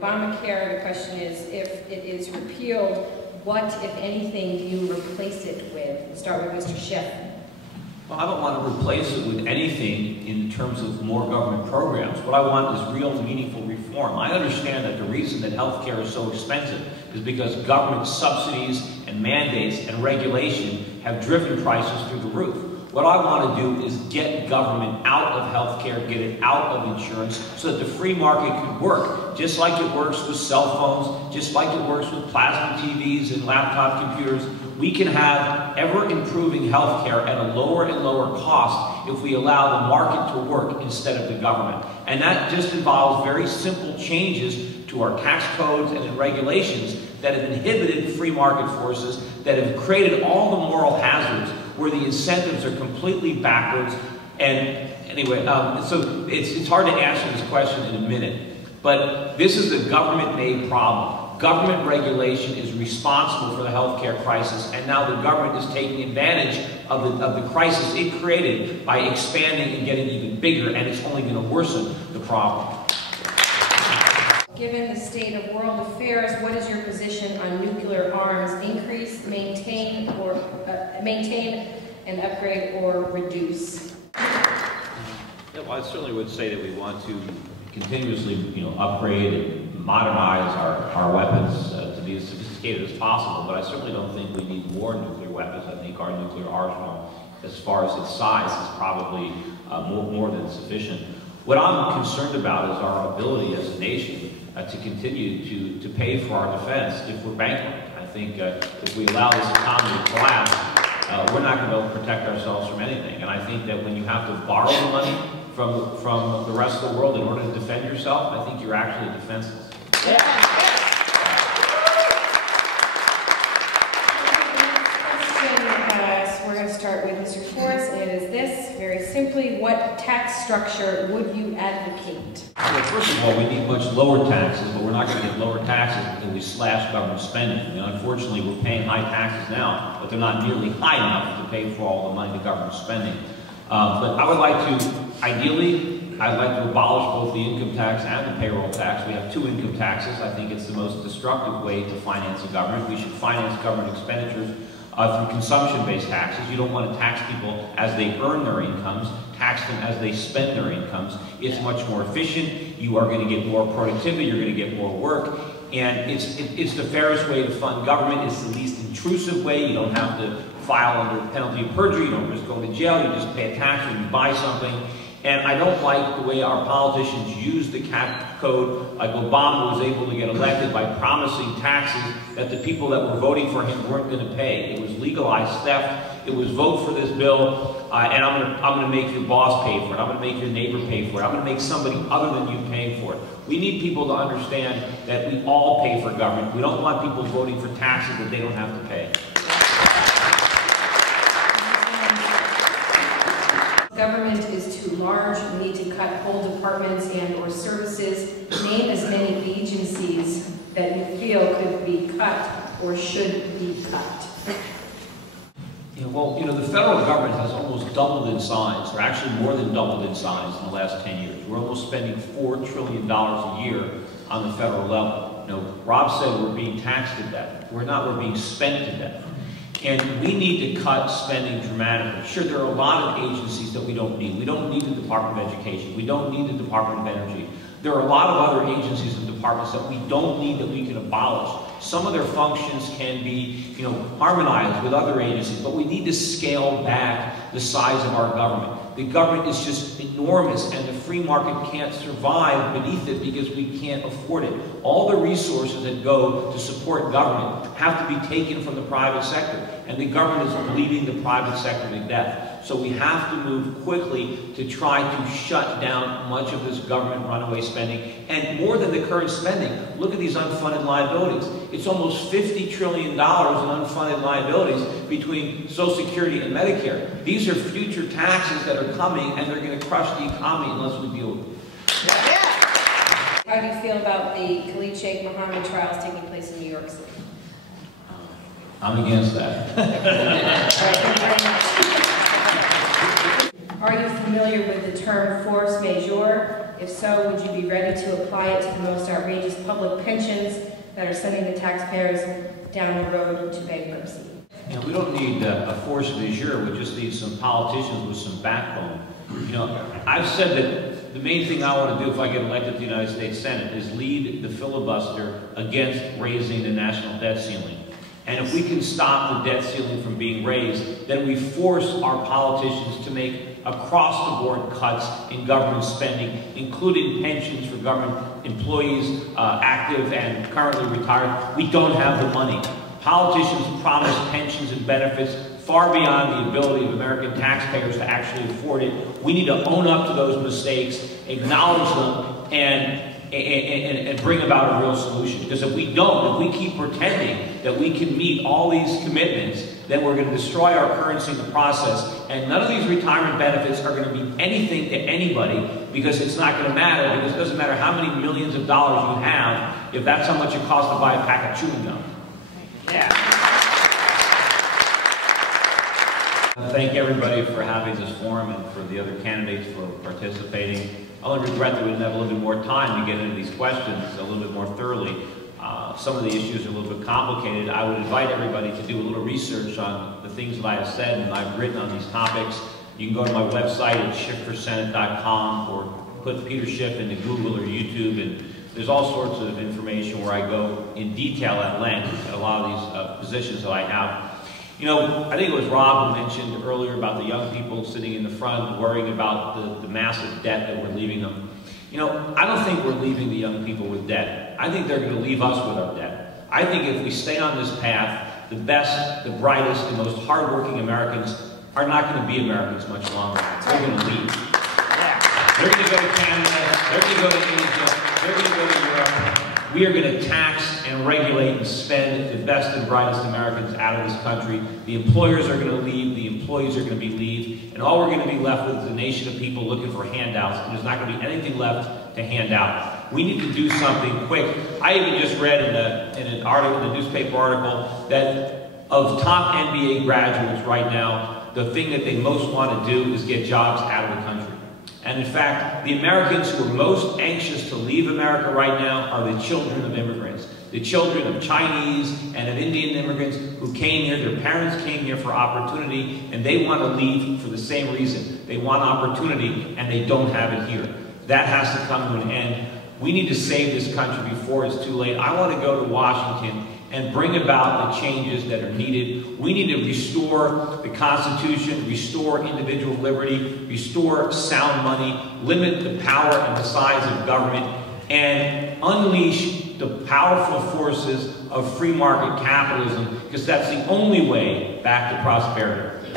Obamacare, the question is, if it is repealed, what, if anything, do you replace it with? We'll start with Mr. Schiff. Well, I don't want to replace it with anything in terms of more government programs. What I want is real, meaningful reform. I understand that the reason that health care is so expensive is because government subsidies and mandates and regulation have driven prices through the roof. What I want to do is get government out of health care, get it out of insurance, so that the free market can work, just like it works with cell phones, just like it works with plasma TVs and laptop computers. We can have ever-improving health care at a lower and lower cost if we allow the market to work instead of the government. And that just involves very simple changes to our tax codes and in regulations that have inhibited free market forces, that have created all the moral hazards where the incentives are completely backwards. And anyway, so it's hard to answer this question in a minute, but this is a government-made problem. Government regulation is responsible for the healthcare crisis, and now the government is taking advantage of the crisis it created by expanding and getting even bigger, and it's only going to worsen the problem. Given the state of world affairs, what is your position on nuclear arms? Increase, maintain, and upgrade, or reduce? Yeah, well, I certainly would say that we want to continuously, upgrade and modernize our weapons to be as sophisticated as possible. But I certainly don't think we need more nuclear weapons. I think our nuclear arsenal, as far as its size, is probably more than sufficient. What I'm concerned about is our ability as a nation to continue to pay for our defense if we're bankrupt. I think if we allow this economy to collapse, we're not going to be able to protect ourselves from anything. And I think that when you have to borrow the money from the rest of the world in order to defend yourself, I think you're actually defenseless. Yeah. We're going to start with Mr. Forrest. It is this, very simply, what tax structure would you advocate? Well, first of all, we need much lower taxes, but we're not going to get lower taxes until we slash government spending. Unfortunately, we're paying high taxes now, but they're not nearly high enough to pay for all the money the government's spending. But I would like to, ideally, I'd like to abolish both the income tax and the payroll tax. We have two income taxes. I think it's the most destructive way to finance the government. We should finance government expenditures through consumption-based taxes. You don't want to tax people as they earn their incomes, tax them as they spend their incomes. It's much more efficient. You are going to get more productivity. You're going to get more work. And it's the fairest way to fund government. It's the least intrusive way. You don't have to file under penalty of perjury. You don't risk going to jail. You just pay a tax when you buy something. And I don't like the way our politicians use the tax code, like Obama was able to get elected by promising taxes that the people that were voting for him weren't going to pay. It was legalized theft. It was vote for this bill, and I'm going to make your boss pay for it. I'm going to make your neighbor pay for it. I'm going to make somebody other than you pay for it. We need people to understand that we all pay for government. We don't want people voting for taxes that they don't have to pay. Government is too large. We need to cut whole departments and or services. Name as many agencies that you feel could be cut or should be cut. Well, the federal government has almost doubled in size, or actually more than doubled in size in the last 10 years. We're almost spending $4 trillion a year on the federal level. Rob said we're being taxed to death. We're not, we're being spent to death. And we need to cut spending dramatically. Sure, there are a lot of agencies that we don't need. We don't need the Department of Education. We don't need the Department of Energy. There are a lot of other agencies and departments that we don't need that we can abolish. Some of their functions can be, harmonized with other agencies, but we need to scale back the size of our government. The government is just enormous, and the free market can't survive beneath it because we can't afford it. All the resources that go to support government have to be taken from the private sector, and the government is bleeding the private sector to death. So we have to move quickly to try to shut down much of this government runaway spending. And more than the current spending, look at these unfunded liabilities. It's almost $50 trillion in unfunded liabilities between Social Security and Medicare. These are future taxes that are coming, and they're going to crush the economy unless we deal with it. How do you feel about the Khalid Sheikh Mohammed trials taking place in New York City? I'm against that. Are you familiar with the term force majeure? If so, would you be ready to apply it to the most outrageous public pensions that are sending the taxpayers down the road to bankruptcy? You know, we don't need a force majeure, we just need some politicians with some backbone. You know, I've said that the main thing I want to do if I get elected to the United States Senate is lead the filibuster against raising the national debt ceiling. And if we can stop the debt ceiling from being raised, then we force our politicians to make across-the-board cuts in government spending, including pensions for government employees, active and currently retired. We don't have the money. Politicians promise pensions and benefits far beyond the ability of American taxpayers to actually afford it. We need to own up to those mistakes, acknowledge them, and bring about a real solution. Because if we don't, if we keep pretending that we can meet all these commitments, then we're going to destroy our currency in the process. And none of these retirement benefits are going to be anything to anybody, because it's not going to matter, because it doesn't matter how many millions of dollars you have if that's how much it costs to buy a pack of chewing gum. Yeah. I thank everybody for having this forum and for the other candidates for participating. I only regret that we didn't have a little bit more time to get into these questions a little bit more thoroughly. Some of the issues are a little bit complicated. I would invite everybody to do a little research on the things that I have said and I've written on these topics. You can go to my website at schiffforsenate.com or put Peter Schiff into Google or YouTube, and there's all sorts of information where I go in detail at length at a lot of these positions that I have. You know, I think it was Rob who mentioned earlier about the young people sitting in the front worrying about the massive debt that we're leaving them. You know, I don't think we're leaving the young people with debt. I think they're going to leave us with our debt. I think if we stay on this path, the best, the brightest, the most hardworking Americans are not going to be Americans much longer. They're going to leave. They're going to go to Canada, they're going to go to Asia, they're going to go to Europe. We are going to tax and regulate and spend the best and brightest Americans out of this country. The employers are going to leave, the employees are going to leave, and all we're going to be left with is a nation of people looking for handouts, and there's not going to be anything left to hand out. We need to do something quick. I even just read in an article, in a newspaper article, that of top MBA graduates right now, the thing that they most want to do is get jobs out of the country. And in fact, the Americans who are most anxious to leave America right now are the children of immigrants. The children of Chinese and of Indian immigrants who came here, their parents came here for opportunity, and they want to leave for the same reason. They want opportunity, and they don't have it here. That has to come to an end. We need to save this country before it's too late. I want to go to Washington and bring about the changes that are needed. We need to restore the Constitution, restore individual liberty, restore sound money, limit the power and the size of government, and unleash the powerful forces of free market capitalism, because that's the only way back to prosperity.